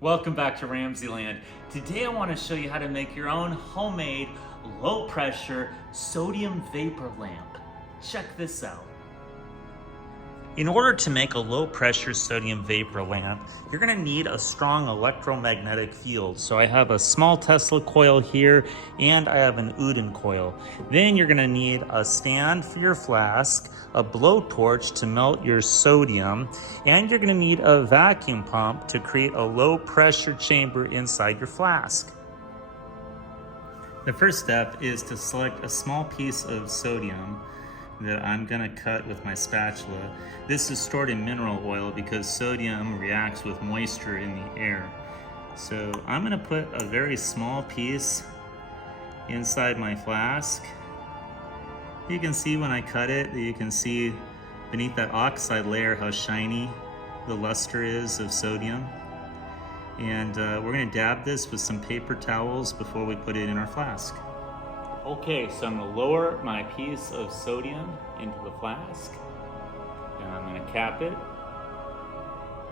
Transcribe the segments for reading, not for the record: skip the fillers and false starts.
Welcome back to RamZland. Today I want to show you how to make your own homemade low pressure sodium vapor lamp. Check this out. In order to make a low pressure sodium vapor lamp, you're going to need a strong electromagnetic field. So I have a small Tesla coil here and I have an Uden coil. Then you're going to need a stand for your flask, a blowtorch to melt your sodium, and you're going to need a vacuum pump to create a low pressure chamber inside your flask. The first step is to select a small piece of sodium that I'm gonna cut with my spatula. This is stored in mineral oil because sodium reacts with moisture in the air. So I'm gonna put a very small piece inside my flask. You can see when I cut it, you can see beneath that oxide layer how shiny the luster is of sodium. And we're gonna dab this with some paper towels before we put it in our flask. Okay, so I'm going to lower my piece of sodium into the flask, and I'm going to cap it,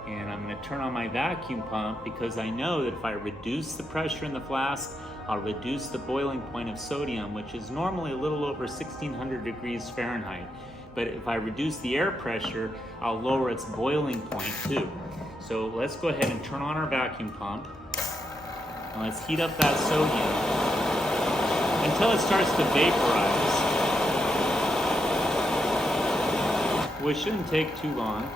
and I'm going to turn on my vacuum pump because I know that if I reduce the pressure in the flask, I'll reduce the boiling point of sodium, which is normally a little over 1600 degrees Fahrenheit. But if I reduce the air pressure, I'll lower its boiling point too. So let's go ahead and turn on our vacuum pump, and let's heat up that sodium until it starts to vaporize, which shouldn't take too long.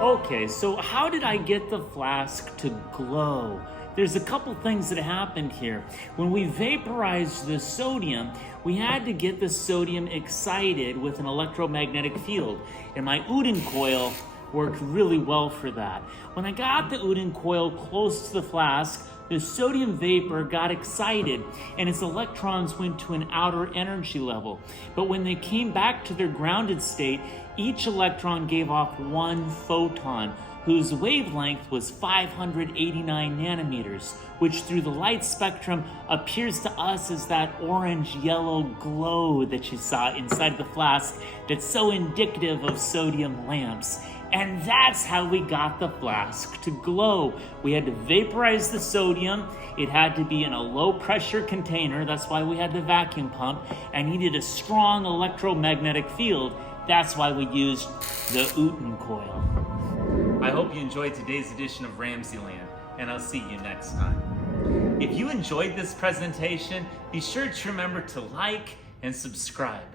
Okay, so how did I get the flask to glow? There's a couple things that happened here. When we vaporized the sodium, we had to get the sodium excited with an electromagnetic field, and my Uden coil worked really well for that. When I got the Uden coil close to the flask, the sodium vapor got excited and its electrons went to an outer energy level. But when they came back to their grounded state, each electron gave off one photon, whose wavelength was 589 nanometers, which through the light spectrum appears to us as that orange-yellow glow that you saw inside the flask that's so indicative of sodium lamps. And that's how we got the flask to glow. We had to vaporize the sodium. It had to be in a low pressure container. That's why we had the vacuum pump, and needed a strong electromagnetic field. That's why we used the Uden coil. I hope you enjoyed today's edition of RamZland, and I'll see you next time. If you enjoyed this presentation, be sure to remember to like and subscribe.